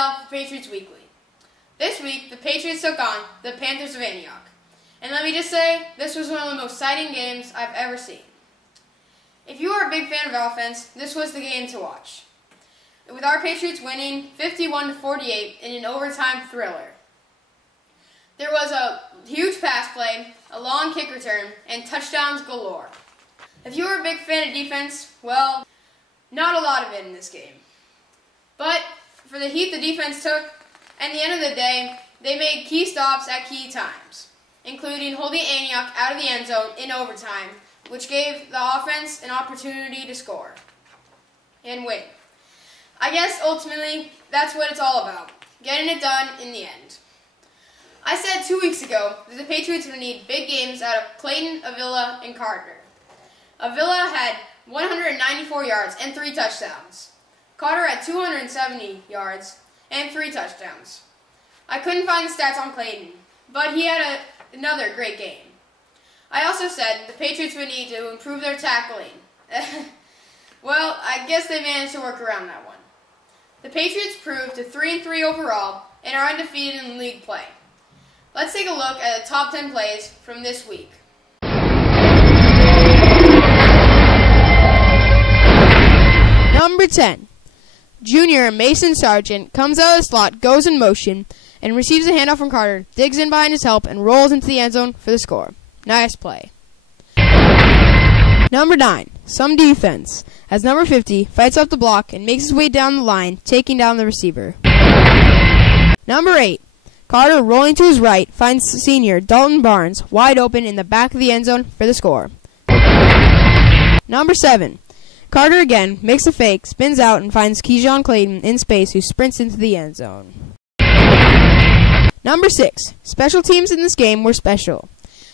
HvA for Patriots Weekly. This week, the Patriots took on the Panthers of Antioch. And let me just say, this was one of the most exciting games I've ever seen. If you are a big fan of offense, this was the game to watch. With our Patriots winning 51-48 in an overtime thriller. There was a huge pass play, a long kick return, and touchdowns galore. If you are a big fan of defense, well, not a lot of it in this game. But for the heat the defense took, at the end of the day, they made key stops at key times, including holding Antioch out of the end zone in overtime, which gave the offense an opportunity to score and win. I guess ultimately that's what it's all about, getting it done in the end. I said 2 weeks ago that the Patriots would need big games out of Clayton, Avila, and Carter. Avila had 194 yards and 3 touchdowns. Carter had 270 yards and 3 touchdowns. I couldn't find the stats on Clayton, but he had another great game. I also said the Patriots would need to improve their tackling. Well, I guess they managed to work around that one. The Patriots proved to 3-3 overall and are undefeated in league play. Let's take a look at the top 10 plays from this week. Number 10. Junior Mason Sargent comes out of the slot, goes in motion, and receives a handoff from Carter, digs in behind his help, and rolls into the end zone for the score. Nice play. Number 9. Some defense, as number 50 fights up the block and makes his way down the line, taking down the receiver. Number 8. Carter, rolling to his right, finds senior Dalton Barnes wide open in the back of the end zone for the score. Number 7. Carter again makes a fake, spins out, and finds Keyshawn Clayton in space, who sprints into the end zone. Number 6. Special teams in this game were special.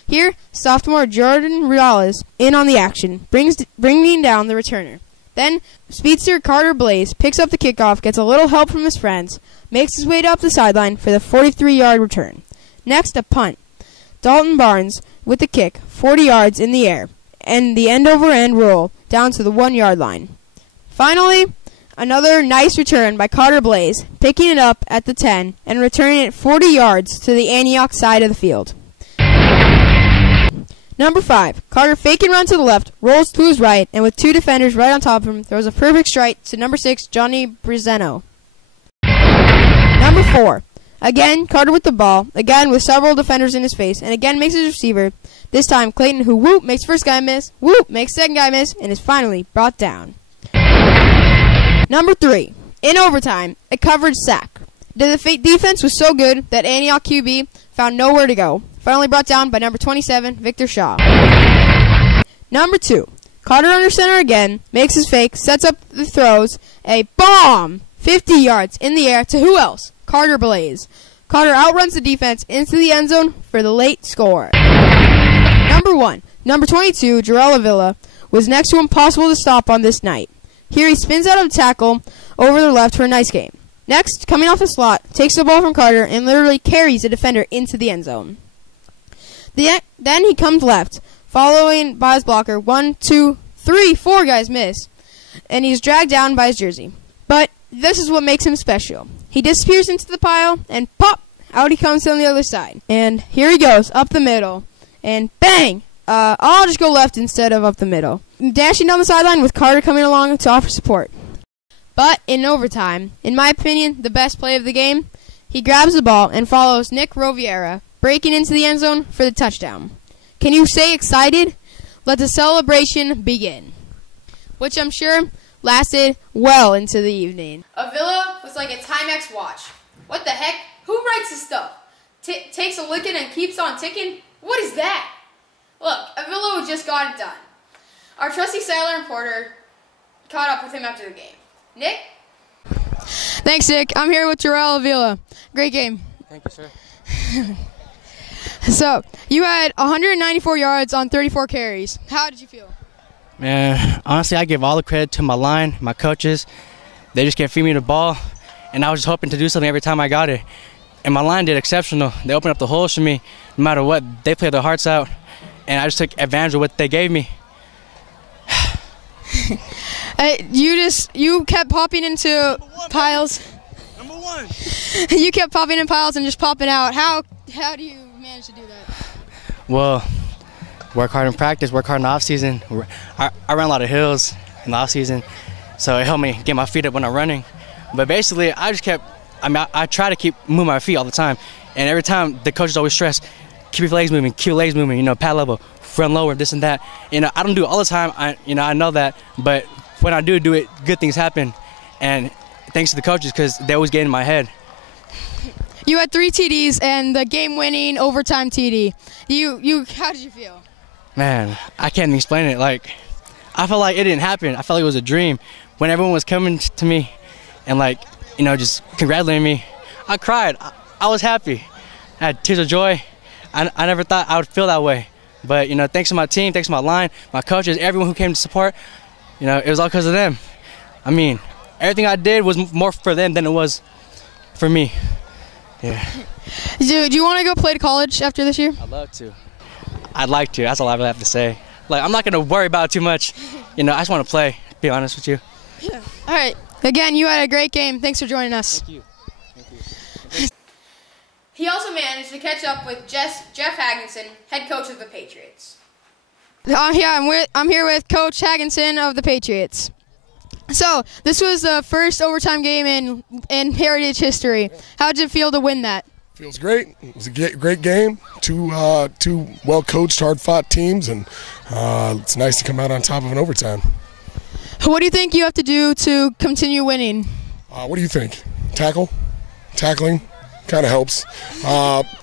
Here, sophomore Jordan Reales in on the action, bringing down the returner. Then, speedster Carter Blaze picks up the kickoff, gets a little help from his friends, makes his way up the sideline for the 43-yard return. Next, a punt. Dalton Barnes with the kick, 40 yards in the air, and the end-over-end roll down to the 1-yard line. Finally, another nice return by Carter Blaze, picking it up at the 10 and returning it 40 yards to the Antioch side of the field. Number 5, Carter fake and run to the left, rolls to his right, and with 2 defenders right on top of him, throws a perfect strike to number 6, Johnny Brizeno. Number 4, again, Carter with the ball, again with several defenders in his face, and again makes his receiver. This time, Clayton, who whoop, makes first guy miss, whoop, makes second guy miss, and is finally brought down. Number 3, in overtime, a coverage sack. The defense was so good that Antioch QB found nowhere to go. Finally brought down by number 27, Victor Shaw. Number 2, Carter under center again, makes his fake, sets up the throws, a bomb, 50 yards in the air to who else? Carter Blaze. Carter outruns the defense into the end zone for the late score. Number 1, number 22, Jarrell Avila, was next to impossible to stop on this night. Here he spins out of the tackle over the left for a nice game. Next, coming off the slot, takes the ball from Carter and literally carries the defender into the end zone. Then he comes left, following by his blocker. 1, 2, 3, 4 guys miss, and he's dragged down by his jersey. But this is what makes him special. He disappears into the pile, and pop, out he comes on the other side. And here he goes, up the middle, and bang! I'll just go left instead of up the middle. Dashing down the sideline with Carter coming along to offer support. But in overtime, in my opinion, the best play of the game, he grabs the ball and follows Nick Roviera, breaking into the end zone for the touchdown. Can you say excited? Let the celebration begin. Which I'm sure lasted well into the evening. Avila was like a Timex watch. What the heck? Who writes this stuff? Takes a licking and keeps on ticking? What is that? Look, Avila just got it done. Our trusty Siler reporter caught up with him after the game. Nick? Thanks, Nick. I'm here with Jarrell Avila. Great game. Thank you, sir. So, you had 194 yards on 34 carries. How did you feel? Man, honestly, I give all the credit to my line, my coaches. They just kept feeding me the ball, and I was just hoping to do something every time I got it. And my line did exceptional. They opened up the holes for me. No matter what, they played their hearts out, and I just took advantage of what they gave me. You kept popping into piles. Number 1. on! You kept popping in piles and just popping out. How do you manage to do that? Well, work hard in practice, work hard in the off season. I ran a lot of hills in the off season, so it helped me get my feet up when I'm running. But basically, I try to keep moving my feet all the time, and every time the coaches always stress, keep your legs moving, pad level, front lower, this and that. I don't do it all the time. I know that, but when I do it, good things happen, and thanks to the coaches because they always get in my head. You had 3 TDs and the game-winning overtime TD. How did you feel? Man, I can't even explain it. Like, I felt like it didn't happen. I felt like it was a dream. When everyone was coming to me and just congratulating me, I cried. I was happy. I had tears of joy. I never thought I would feel that way. But, thanks to my team, thanks to my line, my coaches, everyone who came to support, it was all because of them. I mean, everything I did was more for them than it was for me. Yeah. Do you want to go play to college after this year? I'd love to. I'd like to. That's all I really have to say. Like, I'm not going to worry about it too much. I just want to play, to be honest with you. Yeah. All right. Again, you had a great game. Thanks for joining us. Thank you. He also managed to catch up with Jeff Hagginson, head coach of the Patriots. I'm here with Coach Hagginson of the Patriots. So, this was the first overtime game in Heritage history. How did it feel to win that? Feels great. It was a great game. Two well-coached, hard-fought teams, and it's nice to come out on top of an overtime. What do you think you have to do to continue winning? What do you think? Tackling kind of helps.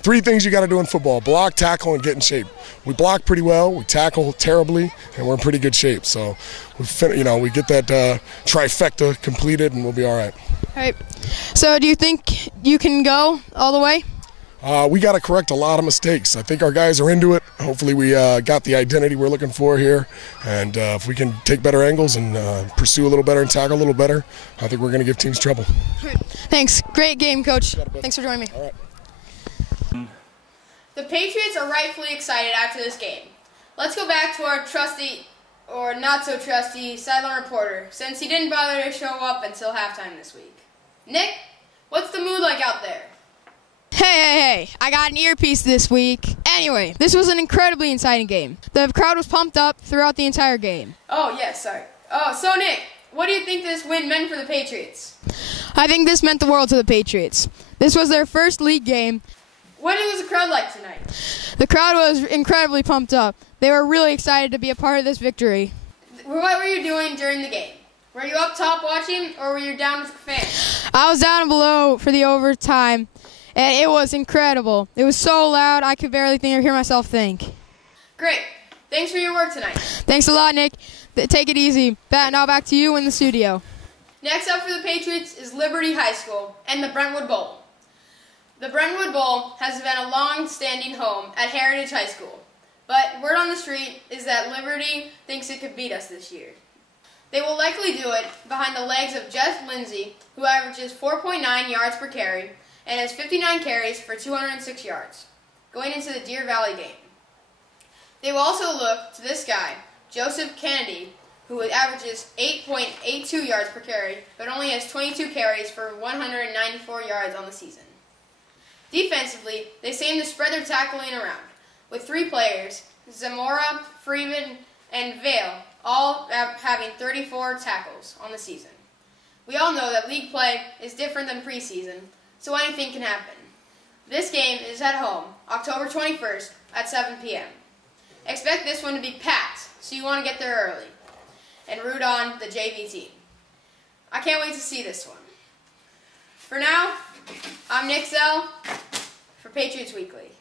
3 things you got to do in football: block, tackle, and get in shape. We block pretty well, we tackle terribly, and we're in pretty good shape. So we get that trifecta completed, and we'll be all right. All right. So do you think you can go all the way? We got to correct a lot of mistakes. I think our guys are into it. Hopefully we got the identity we're looking for here. And if we can take better angles and pursue a little better and tackle a little better, I think we're going to give teams trouble. Thanks. Great game, Coach. Thanks for joining me. All right. The Patriots are rightfully excited after this game. Let's go back to our trusty, or not so trusty, sideline reporter, since he didn't bother to show up until halftime this week. Nick, what's the mood like out there? Hey, I got an earpiece this week. Anyway, this was an incredibly exciting game. The crowd was pumped up throughout the entire game. Oh, yes, sorry. Oh, so Nick, what do you think this win meant for the Patriots? I think this meant the world to the Patriots. This was their first league game. What was the crowd like tonight? The crowd was incredibly pumped up. They were really excited to be a part of this victory. What were you doing during the game? Were you up top watching, or were you down with the fans? I was down below for the overtime, and it was incredible. It was so loud, I could barely hear myself think. Great. Thanks for your work tonight. Thanks a lot, Nick. Take it easy. Now back to you in the studio. Next up for the Patriots is Liberty High School and the Brentwood Bowl. The Brentwood Bowl has been a long-standing home at Heritage High School, but word on the street is that Liberty thinks it could beat us this year. They will likely do it behind the legs of Jeff Lindsay, who averages 4.9 yards per carry and has 59 carries for 206 yards, going into the Deer Valley game. They will also look to this guy, Joseph Kennedy, who averages 8.82 yards per carry, but only has 22 carries for 194 yards on the season. Defensively, they seem to spread their tackling around, with 3 players, Zamora, Freeman, and Vale, all having 34 tackles on the season. We all know that league play is different than preseason, so anything can happen. This game is at home, October 21st at 7 p.m. Expect this one to be packed, so you want to get there early and root on the JV team. I can't wait to see this one. For now, I'm Nick Zell for Patriots Weekly.